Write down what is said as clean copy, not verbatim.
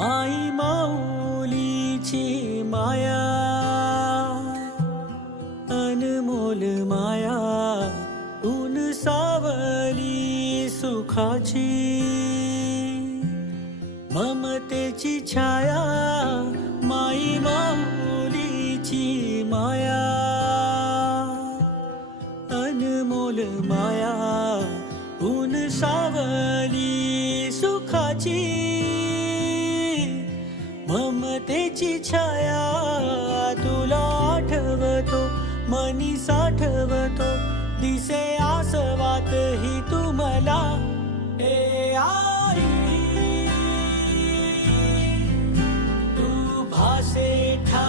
माई माऊलीची माया, अनमोल माया, ऊन सावली सुखाची, ममतेची छाया, माई माऊलीची माया, अनमोल माया, ऊन सावली सुखाची, ममतेची छाया, तुला आठवतो मनी साठवतो, दिसे आसवात ही तुम्हाला, हे आई तू भासे ठा